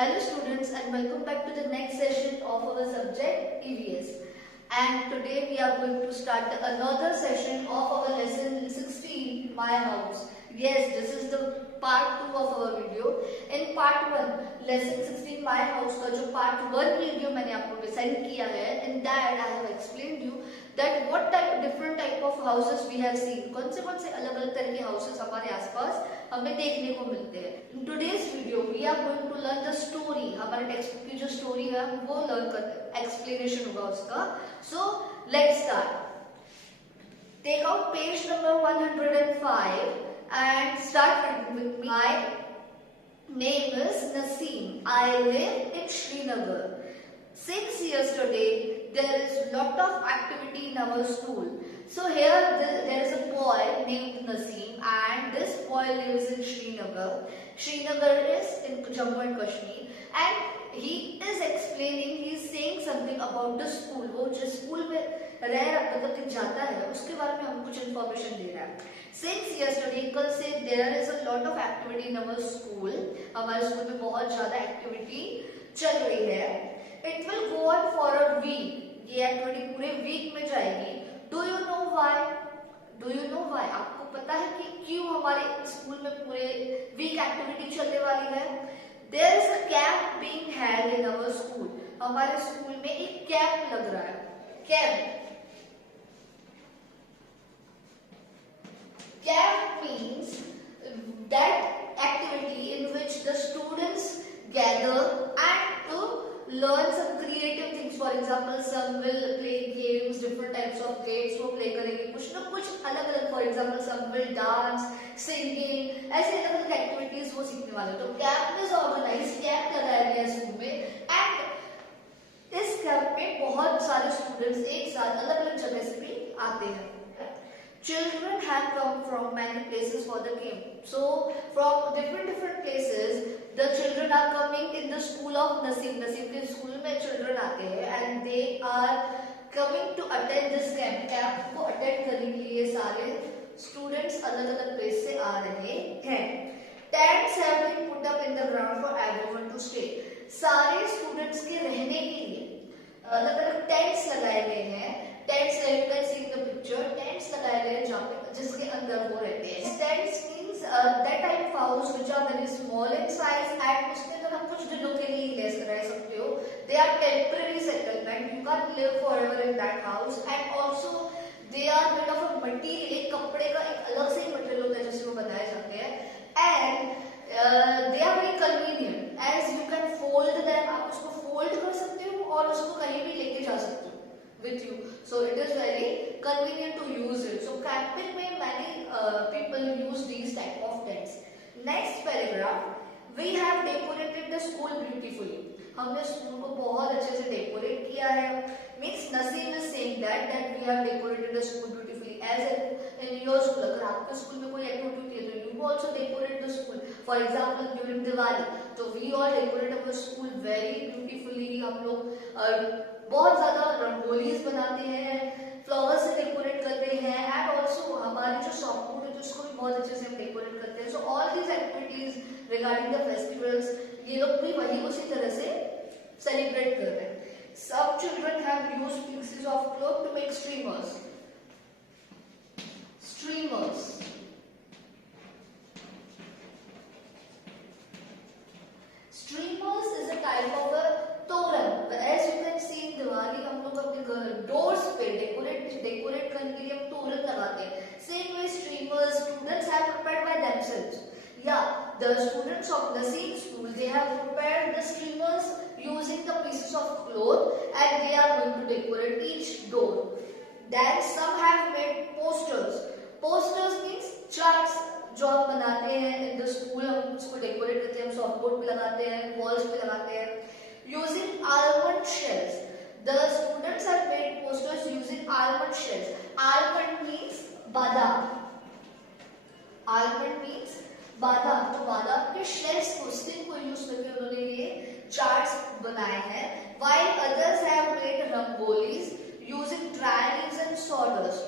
Hello students and welcome back to the next session of our subject EVS. And today we are going to start another session of our lesson 16 My House. Yes, this is the part 2 of our video. In part 1 lesson 16 My House का जो part 1 video मैंने आपको send किया है, in that I have explained you that what different type of houses we have seen. कौन से अलग-अलग तरह के houses हमारे आसपास हमें देखने को मिलते हैं. In today's video we are going to learn the story. हमारे टेक्स्ट बुक की जो स्टोरी है वो लर्न कर एक्सप्लेनेशन होगा उसका. So let's start. Take out page number 105 and start reading with me. My name is Naseem. I live in Srinagar. Since yesterday there is lot of activity in our school. So here there is a boy named Naseem and this boy lives in Srinagar. Srinagar is in Jammu and Kashmir and he is explaining, he is saying something about the school. वो जिस school में मतलब जाता है उसके बारे में हमको कुछ इन्फॉर्मेशन दे रहा है. Since yesterday, कल से there is a lot of activity in our school. हमारे स्कूल में बहुत ज़्यादा एक्टिविटी चल रही है. It will go on for a week. ये एक्टिविटी पूरे वीक में जाएगी. Do you know why? Do you know why? आपको पता है कि क्यों हमारे स्कूल में पूरे वीक एक्टिविटी चलने वाली है? There is a camp being held in our school. हमारे स्कूल में एक कैंप लग रहा है. Camp. Camp means that activity in which the students gather and to learn some creative things. For example, some will play games, different types of games वो play करेंगे. कुछ ना कुछ अलग-अलग. For example, some will dance, singing. ऐसे अलग-अलग activities वो सीखने वाले. तो camp is organized. Camp लगाया गया स्कूल में and इस camp में बहुत सारे students एक साथ अलग-अलग जगह से भी आते हैं. Children have come from many places for the camp. So from different places, the children are coming in the school of Naseem. Naseem के स्कूल में children आते हैं and they are coming to attend this camp. Camp को attend करने के लिए सारे students अलग-अलग place से आ रहे हैं. Tents have been put up in the ground for everyone to stay. सारे students के रहने के लिए अलग-अलग tents लगाए गए हैं. Tents like you can see in the picture. Tents लगाए गए हैं जहाँ पे जिसके अंदर वो रहते हैं. Tents means that type of house which are very small in size and उसके अंदर हम कुछ दिनों के लिए रह सकते हो. They are temporary settlement. You can't live forever in that house and also they are made of a material. एक कपड़े का एक अलग से मटेरियल होता है जिससे वो बनाए जाते हैं and they are very convenient as you can fold them. आप उसको fold कर सकते हो और उसको कहीं भी लेके जा सकते हो with you. So it is very convenient to use it. So camping में many people use these type of tents. Next paragraph. We have decorated the school beautifully. हमने स्कूल को बहुत अच्छे से डेकोरेट किया है. Means Naseem is saying that we have decorated the school beautifully. As in your school, अगर आपके school में कोई एक्टिविटी है तो you also decorate the school. For example, during Diwali, तो we all decorate our school very beautifully. हम लोग बहुत ज्यादा रंगोलीज बनाते हैं, फ्लावर्स से डेकोरेट करते हैं एंड ऑल्सो हमारी जो शॉप बोर्ड है उसको भी बहुत अच्छे से हम डेकोरेट करते हैं. So all these activities regarding the festivals ये लोग भी वही उसी तरह से सेलिब्रेट कर रहे हैं. Some children have used pieces of cloth to make streamers. Streamers. Streamers is a type of a तोरण. As you can see in Diwali हम लोग अपने डोर्स पे डेकोरेट करने के लिए हम तोरण लगाते हैं. Same way streamers students have prepared by themselves. Yeah, the students of Naseem school they have prepared the streamers using the pieces of cloth and they are going to decorate each door. Then some have made posters. Posters means charts जो हम बनाते हैं in the school. हम उसको decorate करते हैं, हम soft board पे लगाते हैं, वॉल्स पे लगाते हैं. Using almond shells. The students have made posters using almond shells. Almond means badam. Almond means badam. तो बादाम के shells को स्टिक को यूज करके उन्होंने ये चार्ट्स बनाए हैं. While others have made rangolis using dry leaves and sawdust.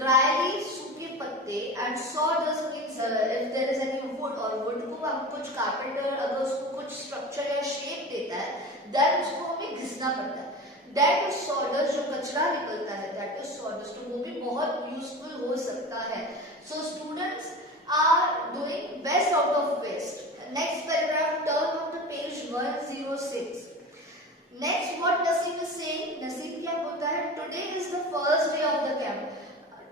Dry leaves सूखे पत्ते and sawdust means if there is any wood और वुड को हम कुछ कार्पेंटर अगर उसको कुछ स्ट्रक्चर या शेप देता है, देन उसको हमें घिसना पड़ता है। दैट इज सॉडस्ट, जो कचरा निकलता है दैट इज सॉडस्ट, वो भी बहुत यूजफुल हो सकता है। So students are doing best out of waste. Next paragraph, turn on the page 106। Next what Naseem is saying, Naseem क्या बोलता है, today is the first day of the camp.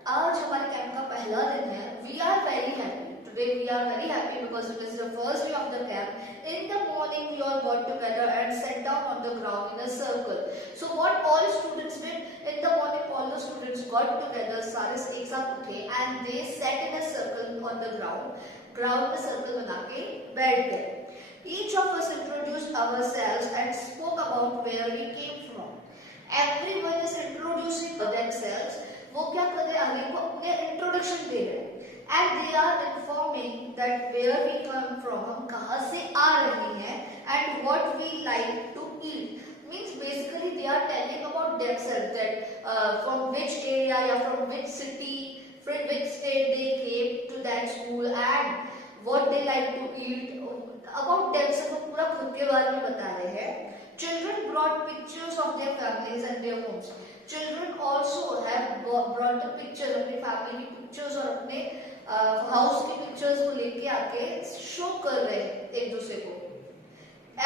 आज हमारे कैंप का पहला दिन है। We are very happy, today we are very happy because it is the first day of the camp. In the morning we all got together and sat down on the ground in a circle. So what all students did, in the morning all the students got together, सारे एक साथ उठे and they sat in a circle on the ground, ground में circle बना के बैठ गए। Each of us introduced ourselves and spoke about where we came from. Everyone is introducing themselves. वो क्या कर रहे हैं, आगे को अपने इंट्रोडक्शन दे रहे हैं, and they are informing that where we come from, हम कहाँ से आ रहे हैं, and what we like to eat. Means basically they are telling about themselves that from which area या from which city, from which state they came to that school and what they like to eat. About themselves वो पूरा खुद के बारे में बता रहे हैं। Children brought pictures of their families and their homes. Children also have brought a picture, अपने family की pictures और अपने house की pictures को लेके आके show कर रहे हैं एक दूसरे को।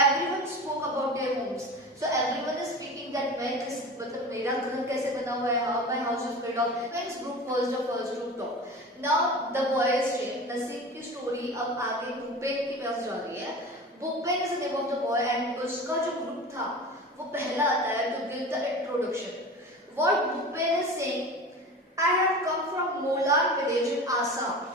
Everyone spoke about their homes. So everyone is speaking that मैं किस, मतलब मेरा घर कैसे बना हुआ है, how my house is built. Friends group was the first to talk. Now the boys change. नसीब की story अब आगे भूपेन की पास जा रही है। Bhupen is the name of the boy and उसका जो ग्रुप था वो पहला आता है to give the introduction. What Bhupen is saying, I have come from Molan village in Assam.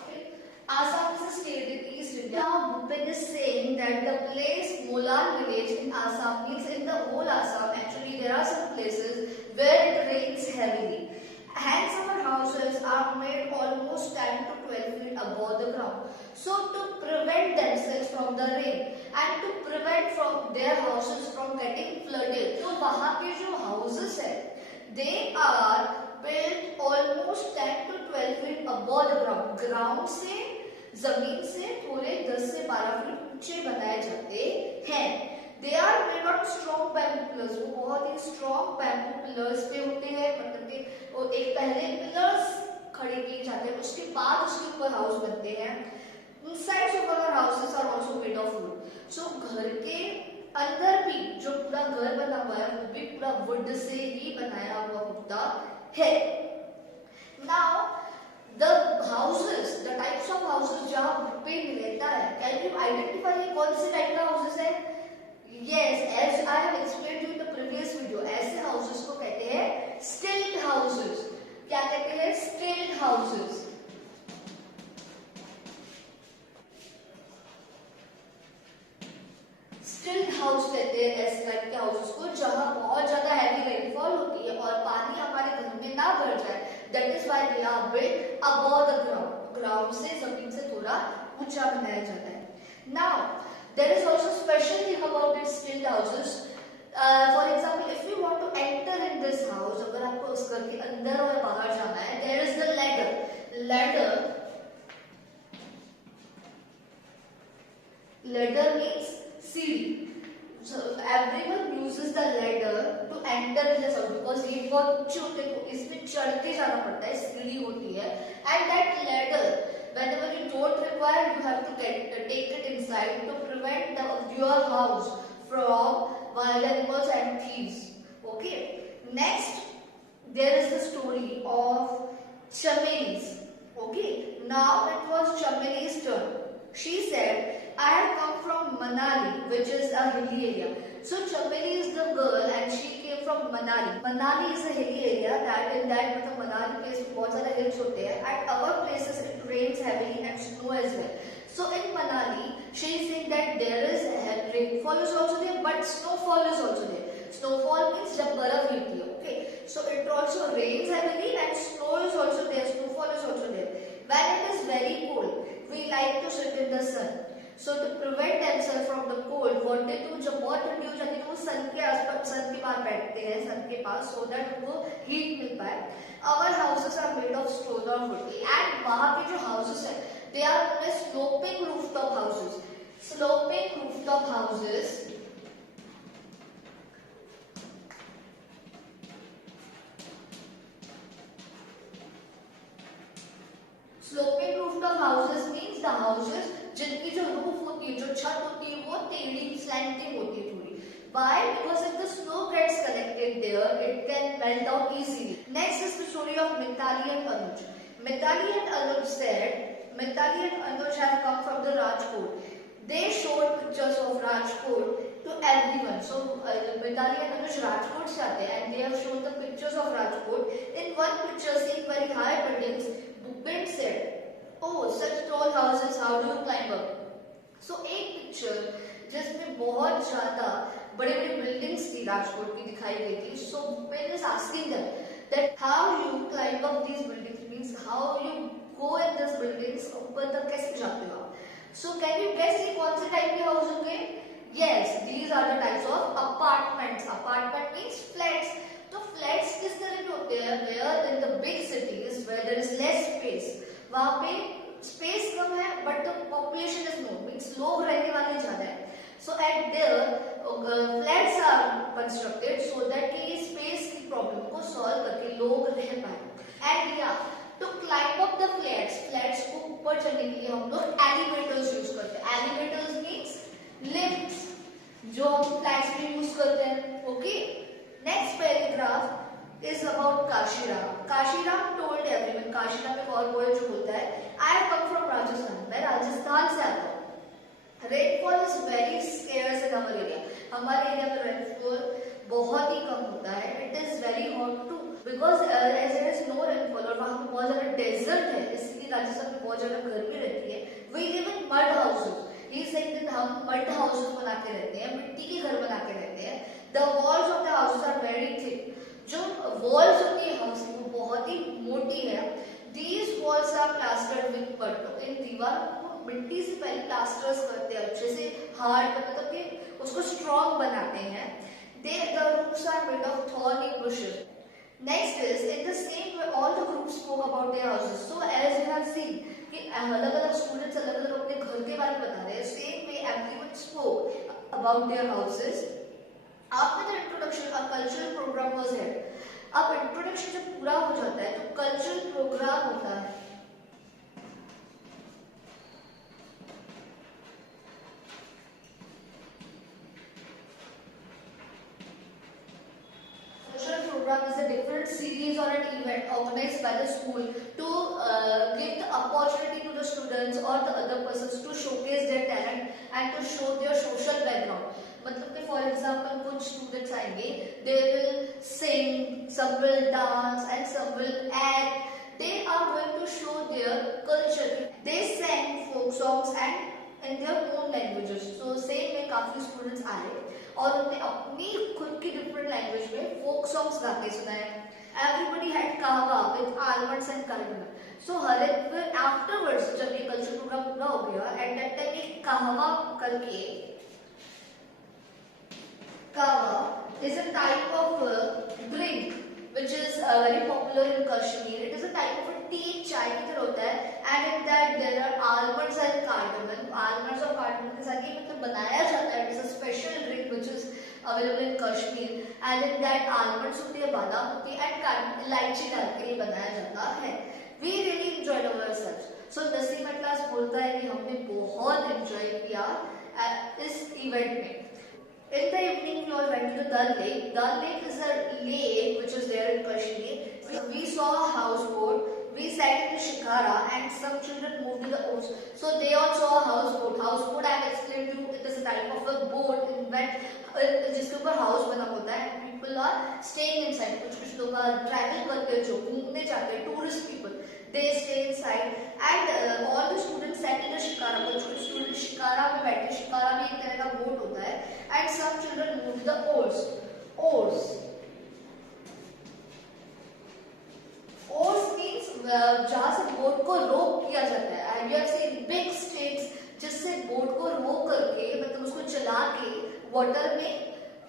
Assam is a state in East India. Now Bhupen is saying that the place Molan village in Assam means in the whole Assam. Actually there are some places where it rains heavily. Hence our houses are made almost 10 to 12 feet above the ground. So to prevent themselves from the rain and to prevent from their houses from getting flooded. तो वहाँ के जो houses है, they are built almost 10 to 12 feet above the ground. Ground से, जमीन से थोड़े 10 से 12 फीट ऊंचे बनाए जाते हैं। They are made of strong bamboo pillars. वो बहुत ही strong bamboo pillars पे होते हैं, मतलब कि वो एक पहले pillars खड़े किए जाते हैं, उसके बाद उसके ऊपर हाउस बनते हैं। Insides of our houses are also made of wood. So घर के अंदर भी जो पूरा घर बना हुआ है वो भी पूरा वुड से ही बनाया हुआ होता है। Now the houses, the types of houses जहाँ भूपेन रहता है, can you identify ये कौन से टाइप का houses है? Yes, as I have explained you in the previous video, ऐसे houses को कहते हैं stilt houses. क्या कहते हैं? Stilt houses. स्टिल्ट हाउस कहते हैं ऐसे टाइप के हाउसेस को जहां बहुत ज्यादा हैवी रेनफॉल होती है और पानी हमारे घर में ना भर जाए। That is why they are built above the ground, ground से जमीन से थोड़ा ऊंचा बनाया जाता है। Now there is also special thing about this stilt houses. For example if you want to enter in this house, अगर आपको उस घर के अंदर और बाहर जाना है, there is the ladder. Ladder means सीढ़ी। So everyone uses the ladder to enter in this house because ये बहुत ऊंचे होते हैं तो इसमें चढ़ के जाना पड़ता है, सीढ़ी होती है। And that ladder, whenever you don't require, you have to take it inside to prevent your house from wild animals and thieves. Okay. Next, there is the story of Chameli's. Okay. Now it was Chameli's turn. She said, I have come from Manali, which is a hilly area. So Chameli is the girl and she came from Manali. Manali is a hilly area that in that मतलब Manali place में बहुत सारे hills होते हैं. At our places it rains heavily and snow as well. So in Manali, she is saying that there is rainfall is also there, but snowfall is also there. Snowfall means जब बर्फ गिरती है. Okay. So it also rains heavily and snow is also there. Snowfall is also there. When it is very cold, we like to sit in the sun. So to prevent themselves from the cold, what they do, जब बहुत ठंडी हो जाती है तो वो सन के आसपास, सन के पास बैठते हैं, सन के पास, so that उनको heat मिल पाए। Our houses are made of stone or wood, and वहाँ के जो houses है They are known as sloping rooftop houses. Sloping rooftop houses Sloping rooftop houses means the houses जिनकी जो roof होती है, जो छत होती है, वो टेढ़ी slanting होती है थोड़ी. Why? Because if the snow gets collected there, it can melt down easily. Next is the story of Mithali and Anuj. Mithali and Anuj said, Mithali and Anuj have come from the Rajkot. They showed pictures of Rajkot to everyone. So Mithali and Anuj Rajkot se aate hain and they have shown the pictures of Rajkot. In one picture, seeing very high buildings, Bhupendra said, "Oh, such tall houses, how do you climb up?" So एक picture जिसमें बहुत ज़्यादा बड़े-बड़े buildings थी राजकोट की दिखाई गई थी. So Bhupendra is asking them that how you climb up these buildings, means how you go in these buildings, ऊपर तक कैसे जाते हो आप? So can you guess ये कौन से type के house होंगे? Yes, these are the types of apartments. Apartment means flats. तो फ्लैट्स किस तरह के होते हैं? Where in the big cities where there is less space, वहां पे स्पेस कम है but the population is more, means लोग रहने वाले ज्यादा है. So at there flats are constructed so that कि स्पेस की प्रॉब्लम को सॉल्व करके लोग रह पाए. एंड या to climb up the flats को ऊपर चढ़ने के लिए हम लोग एलिवेटर्स यूज करते हैं. एलिवेटर्स मींस लिफ्ट्स जो हम फ्लैट्स में यूज करते हैं. Okay, next paragraph is about Kashiram. Kashiram told everyone, Kashiram एक और boy जो होता है, I have come from Rajasthan. मैं राजस्थान से आता हूँ. Rainfall is very scarce in our area. हमारे एरिया में rainfall बहुत ही कम होता है. It is very hot too because as there is no rainfall और वहाँ पे बहुत ज़्यादा desert है, इसलिए राजस्थान में बहुत ज़्यादा गर्मी रहती है. We live in mud houses. He said that हम mud houses बना के रहते हैं, मिट्टी के घर बना के रहते हैं. The walls of the houses are very thick. जो walls होती है हाउस की वो बहुत ही मोटी है. These walls are plastered with mud. इन दीवार को मिट्टी से पहले प्लास्टर्स करते हैं अच्छे से, हार्ड मतलब कि उसको स्ट्रॉन्ग बनाते हैं. The roofs are made of thorny bushes. Next is in the same way all the groups spoke about their houses. So as you have seen कि अलग-अलग स्टूडेंट्स अलग-अलग अपने घर के बारे में बता रहे हैं. Same way everyone spoke about their houses. After the introduction, a cultural program was held. अब इंट्रोडक्शन जब पूरा हो जाता है तो कल्चरल प्रोग्राम होता है. Cultural program is a different series or an event organized by the school to give the opportunity to the students or the other persons to showcase their talent and to show their social background. मतलब कि for example कुछ students आएंगे, they will sing, some will dance and some will act. They are going to show their culture. They sang folk songs and in their own languages. So same में काफी students आए और उन्होंने अपनी खुद की डिफरेंट लैंग्वेज में folk songs गा के सुनाए. एवरीबडी हैड कहवा विद आलमंड्स एंड cardamom. सो हर एक आफ्टरवर्ड्स जब ये कल्चर प्रोग्राम पूरा हो गया, एट दैट टाइम एक कहवा करके, Kahwa is a type of drink which is very popular in Kashmir. It is a type of a tea, chai की तरह होता है, and in that there are almonds and cardamom. Almonds और cardamom के साथ ये मतलब बनाया जाता है. It is a special drink which is available in Kashmir, and in that almonds होती है, बादाम होती है, and cardamom इलायची डाल के ये बनाया जाता है. We really enjoyed ourselves. So दसवीं क्लास बोलता है कि हमने बहुत enjoy किया इस इवेंट में. In the evening, we all went to the Dal Lake. Dal Lake is a lake which is there in Kashmir. We saw a houseboat. We sat in the shikara and some children moved to the oars. So they all saw a houseboat. Houseboat, I have explained to you, it is a type of a boat in that जिसके ऊपर house बना होता है. People are staying inside. कुछ लोग travel करते हैं, जो घूमने जाते हैं, tourist people, they stay inside and all the students sat in a shikara. कुछ स्टूडेंट शिकारा में बैठे. शिकारा भी एक तरह का बोट होता है. And some children moved the oars. Oars means जहाँ से बोट को रोक किया जाता है. And you have seen big sticks जिससे बोट को रोक करके मतलब उसको चला के वाटर में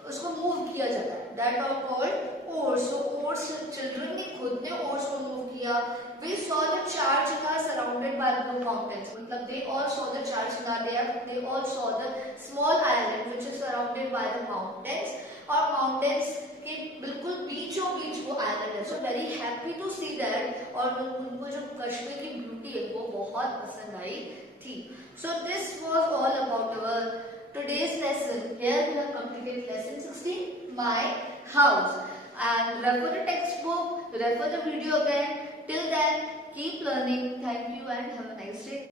उसको मूव किया जाता है. That are called oars. So oars children ने खुद ने oars को मूव किया. We saw the charchika surrounded surrounded by blue mountains. मतलब they all saw the Charchinar, they all saw the small island which is surrounded by the mountains, और mountains के बिल्कुल बीचों बीच वो island है. So very happy to see that. और उनको जो कश्मीर की ब्यूटी है वो बहुत पसंद आई थी. So this was all about our today's lesson. Here we have completed lesson 16, my house. And refer the textbook, refer the video again. Till then, keep learning. Thank you and have a nice day.